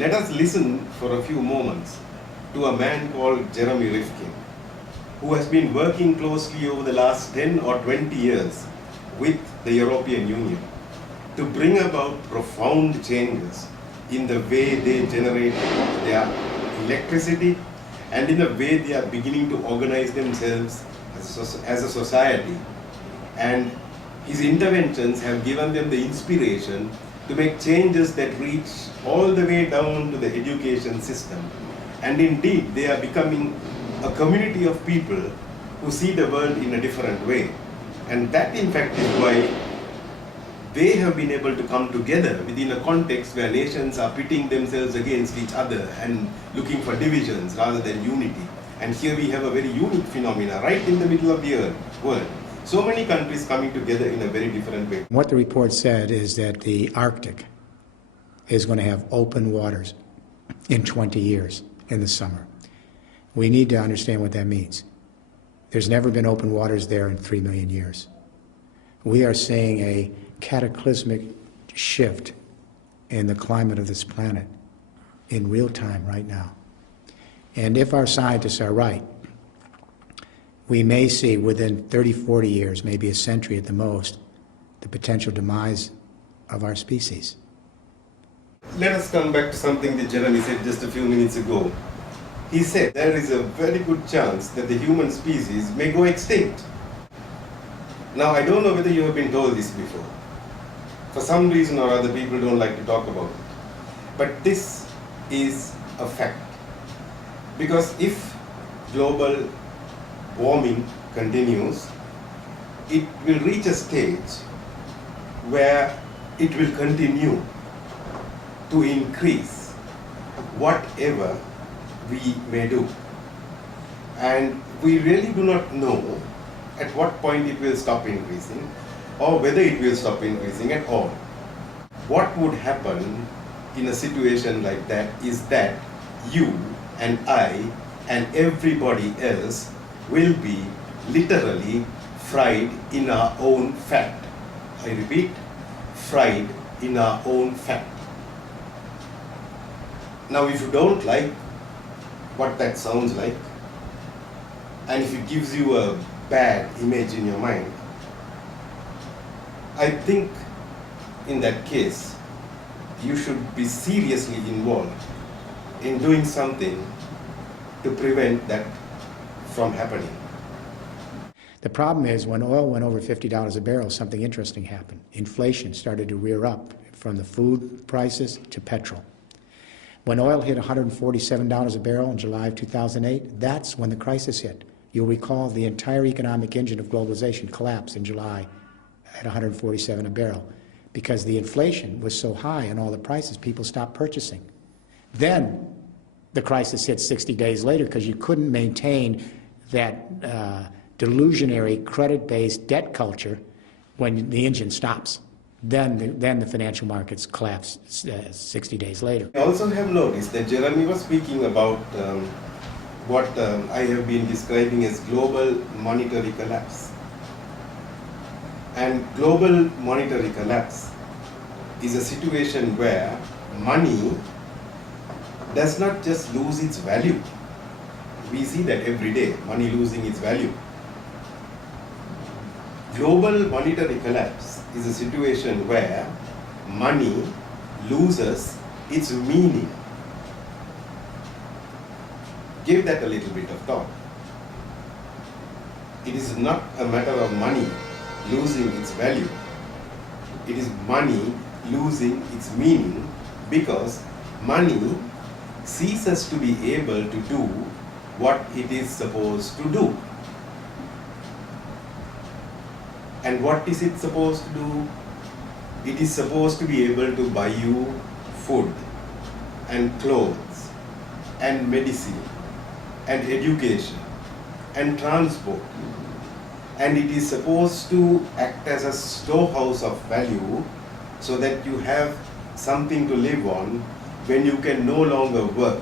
Let us listen for a few moments to a man called Jeremy Rifkin, who has been working closely over the last 10 or 20 years with the European Union to bring about profound changes in the way they generate their electricity and in the way they are beginning to organize themselves as a society. And his interventions have given them the inspiration to make changes that reach all the way down to the education system. And indeed, they are becoming a community of people who see the world in a different way. And that, in fact, is why they have been able to come together within a context where nations are pitting themselves against each other and looking for divisions rather than unity. And here we have a very unique phenomena right in the middle of the world. So many countries coming together in a very different way. What the report said is that the Arctic is going to have open waters in 20 years in the summer. We need to understand what that means. There's never been open waters there in 3 million years. We are seeing a cataclysmic shift in the climate of this planet in real time right now. And if our scientists are right, we may see within 30, 40 years, maybe a century at the most, the potential demise of our species. Let us come back to something that Jeremy said just a few minutes ago. He said there is a very good chance that the human species may go extinct. Now, I don't know whether you have been told this before. For some reason or other, people don't like to talk about it. But this is a fact. Because if global warming continues, it will reach a stage where it will continue to increase whatever we may do. And we really do not know at what point it will stop increasing or whether it will stop increasing at all. What would happen in a situation like that is that you and I and everybody else will be literally fried in our own fat. I repeat, fried in our own fat. Now, if you don't like what that sounds like, and if it gives you a bad image in your mind, I think in that case, you should be seriously involved in doing something to prevent that from happening. The problem is when oil went over $50 a barrel, something interesting happened. Inflation started to rear up from the food prices to petrol. When oil hit $147 a barrel in July of 2008, that's when the crisis hit. You'll recall the entire economic engine of globalization collapsed in July at $147 a barrel because the inflation was so high and all the prices, people stopped purchasing. Then the crisis hit 60 days later because you couldn't maintain that delusionary credit-based debt culture when the engine stops. Then the financial markets collapse 60 days later. I also have noticed that Jeremy was speaking about what I have been describing as global monetary collapse. And global monetary collapse is a situation where money does not just lose its value. We see that every day, money losing its value. Global monetary collapse is a situation where money loses its meaning. Give that a little bit of thought. It is not a matter of money losing its value. It is money losing its meaning because money ceases to be able to do what it is supposed to do. And what is it supposed to do? It is supposed to be able to buy you food and clothes and medicine and education and transport. And it is supposed to act as a storehouse of value so that you have something to live on when you can no longer work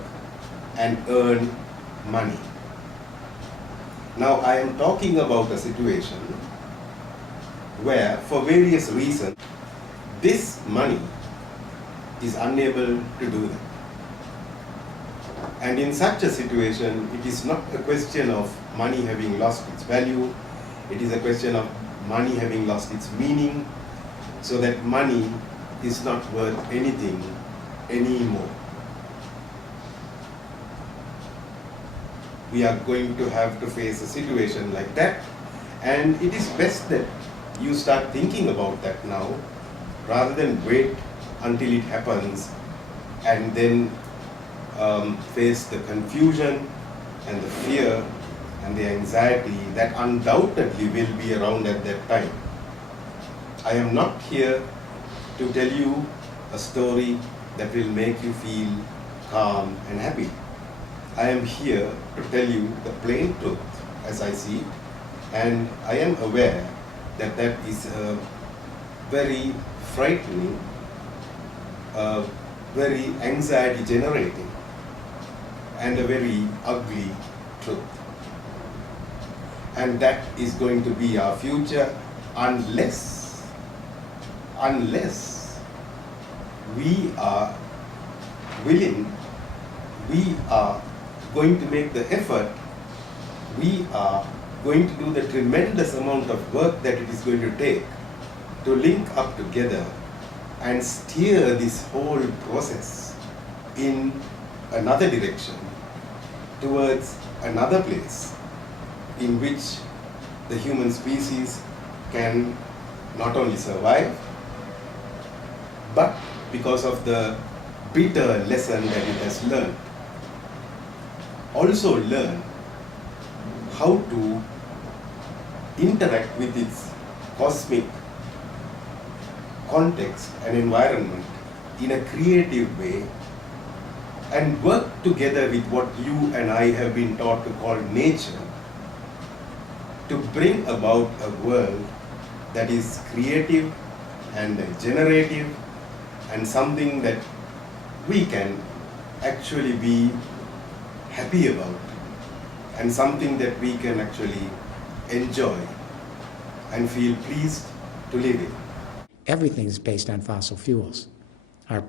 and earn money. Now, I am talking about a situation where, for various reasons, this money is unable to do that. And in such a situation, it is not a question of money having lost its value, it is a question of money having lost its meaning, so that money is not worth anything anymore. We are going to have to face a situation like that, and it is best that you start thinking about that now, rather than wait until it happens and then face the confusion and the fear and the anxiety that undoubtedly will be around at that time. I am not here to tell you a story that will make you feel calm and happy. I am here to tell you the plain truth as I see it, and I am aware that that is a very frightening, very anxiety generating, and a very ugly truth. And that is going to be our future unless we are willing, we are going to make the effort, we are going to do the tremendous amount of work that it is going to take to link up together and steer this whole process in another direction, towards another place in which the human species can not only survive, but because of the bitter lesson that it has learned, also learn how to interact with its cosmic context and environment in a creative way, and work together with what you and I have been taught to call nature, to bring about a world that is creative and generative, and something that we can actually be happy about, and something that we can actually enjoy and feel pleased to live in. Everything is based on fossil fuels. Our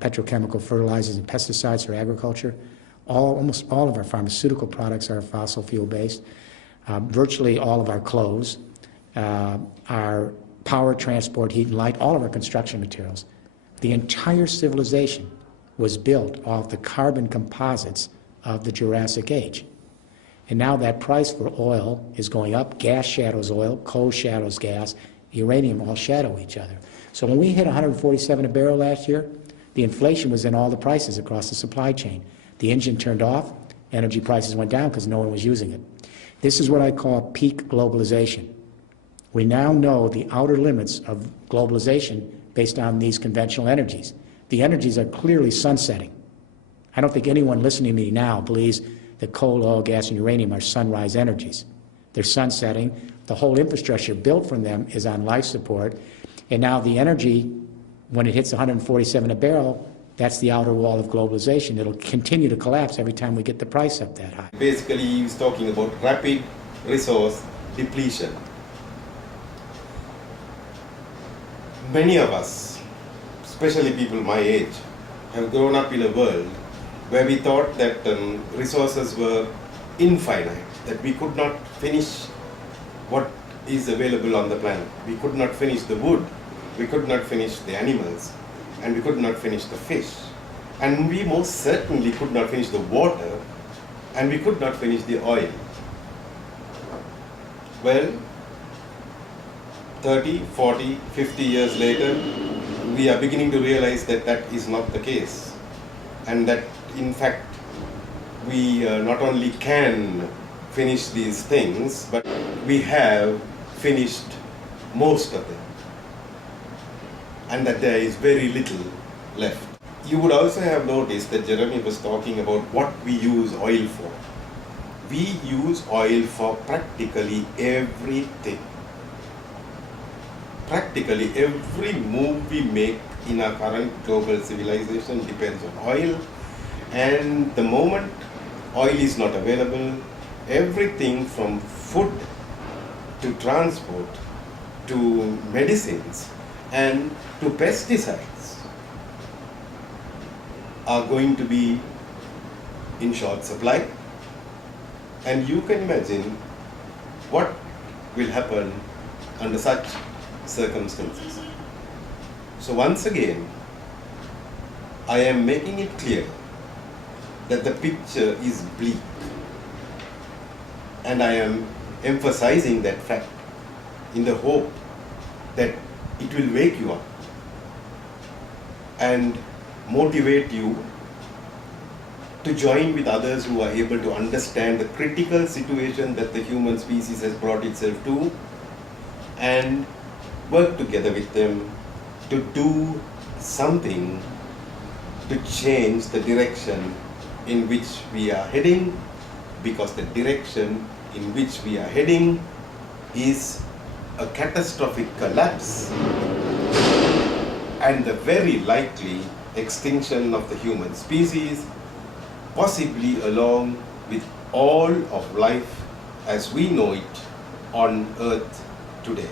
petrochemical fertilizers and pesticides for agriculture, almost all of our pharmaceutical products are fossil fuel based. Virtually all of our clothes, our power, transport, heat and light, all of our construction materials. The entire civilization was built off the carbon composites of the Jurassic Age. And now that price for oil is going up. Gas shadows oil, coal shadows gas, uranium all shadow each other. So when we hit 147 a barrel last year, the inflation was in all the prices across the supply chain. The engine turned off, energy prices went down because no one was using it. This is what I call peak globalization. We now know the outer limits of globalization based on these conventional energies. The energies are clearly sunsetting. I don't think anyone listening to me now believes that coal, oil, gas, and uranium are sunrise energies. They're sunsetting. The whole infrastructure built from them is on life support. And now the energy, when it hits 147 a barrel, that's the outer wall of globalization. It'll continue to collapse every time we get the price up that high. Basically, he's talking about rapid resource depletion. Many of us, especially people my age, have grown up in a world where we thought that resources were infinite, that we could not finish what is available on the planet. We could not finish the wood, we could not finish the animals, and we could not finish the fish. And we most certainly could not finish the water, and we could not finish the oil. Well, 30, 40, 50 years later, we are beginning to realize that that is not the case. And that, in fact, we not only can finish these things, but we have finished most of them. And that there is very little left. You would also have noticed that Jeremy was talking about what we use oil for. We use oil for practically everything. Practically every move we make in our current global civilization depends on oil, and the moment oil is not available, everything from food to transport to medicines and to pesticides are going to be in short supply, and you can imagine what will happen under such circumstances. So once again, I am making it clear that the picture is bleak, and I am emphasizing that fact in the hope that it will wake you up and motivate you to join with others who are able to understand the critical situation that the human species has brought itself to, and work together with them to do something to change the direction in which we are heading, because the direction in which we are heading is a catastrophic collapse and the very likely extinction of the human species, possibly along with all of life as we know it on Earth today.